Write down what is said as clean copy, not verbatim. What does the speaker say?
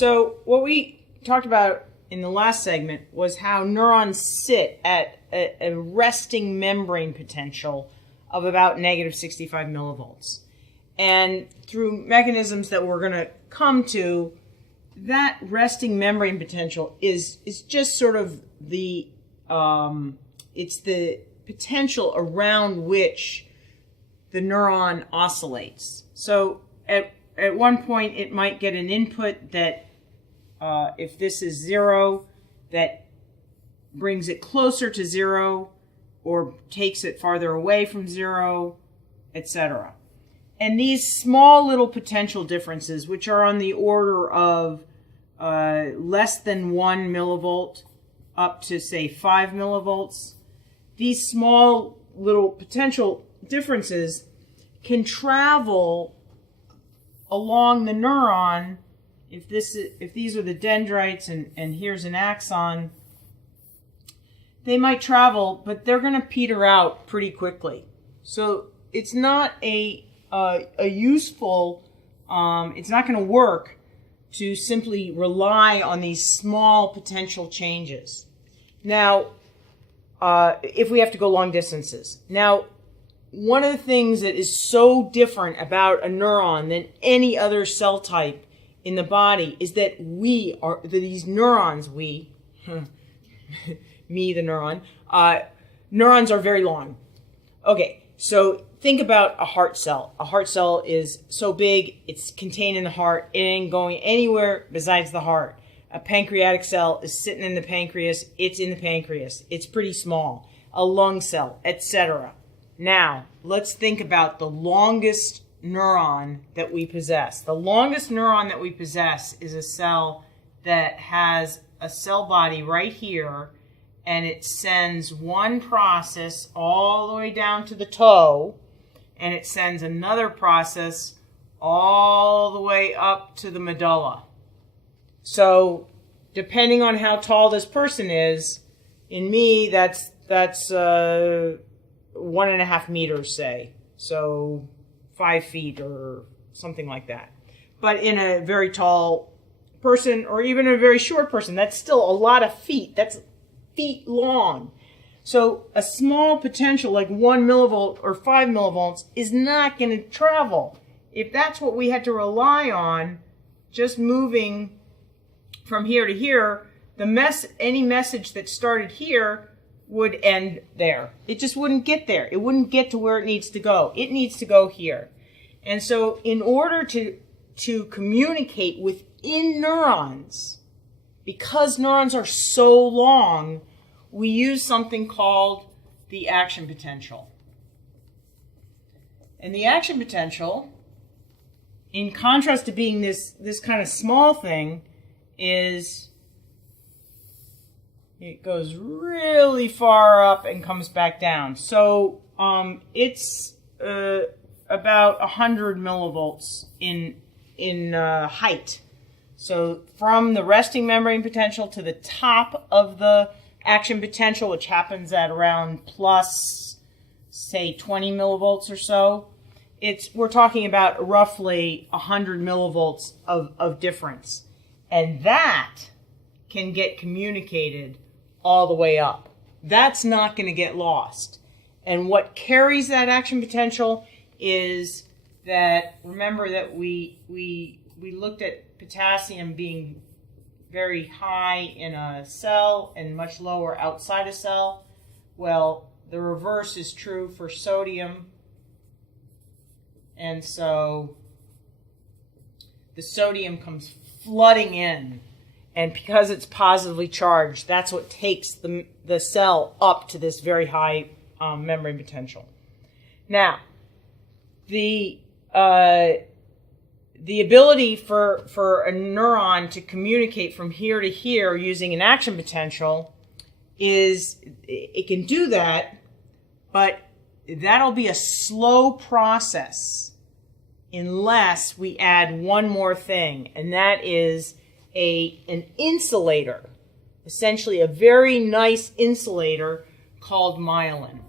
So what we talked about in the last segment was how neurons sit at a resting membrane potential of about negative 65 millivolts. And through mechanisms that we're going to come to, that resting membrane potential is just sort of the, it's the potential around which the neuron oscillates. So at one point it might get an input that, if this is 0, that brings it closer to 0 or takes it farther away from 0, etc. And these small little potential differences, which are on the order of less than 1 millivolt up to, say, 5 millivolts, these small little potential differences can travel along the neuron. If these are the dendrites and here's an axon, they might travel, but they're going to peter out pretty quickly. So it's not a useful, it's not going to work to simply rely on these small potential changes. Now, if we have to go long distances. Now, one of the things that is so different about a neuron than any other cell type in the body is that these neurons, me the neuron, neurons are very long. Okay, so think about a heart cell. A heart cell is so big, it's contained in the heart. It ain't going anywhere besides the heart. A pancreatic cell is sitting in the pancreas. It's in the pancreas. It's pretty small. A lung cell, etc. Now, let's think about the longest neuron that we possess. The longest neuron that we possess is a cell that has a cell body right here, and it sends one process all the way down to the toe, and it sends another process all the way up to the medulla. So, depending on how tall this person is, in me, that's 1.5 meters, say. So 5 feet or something like that. But in a very tall person, or even a very short person, that's still a lot of feet. That's feet long. So a small potential like 1 millivolt or 5 millivolts is not going to travel. If that's what we had to rely on, just moving from here to here, any message that started here would end there. It just wouldn't get there. It wouldn't get to where it needs to go. It needs to go here. And so in order to communicate within neurons, because neurons are so long, we use something called the action potential. And the action potential, in contrast to being this kind of small thing, it goes really far up and comes back down. So it's about 100 millivolts in height. So from the resting membrane potential to the top of the action potential, which happens at around plus, say, 20 millivolts or so, we're talking about roughly 100 millivolts of difference. And that can get communicated all the way up. That's not going to get lost. And what carries that action potential is that, remember that we looked at potassium being very high in a cell and much lower outside a cell. Well, the reverse is true for sodium. And so the sodium comes flooding in. And because it's positively charged, that's what takes the cell up to this very high membrane potential. Now, the ability for a neuron to communicate from here to here using an action potential it can do that, but that'll be a slow process unless we add one more thing, and that is an insulator, essentially a very nice insulator called myelin.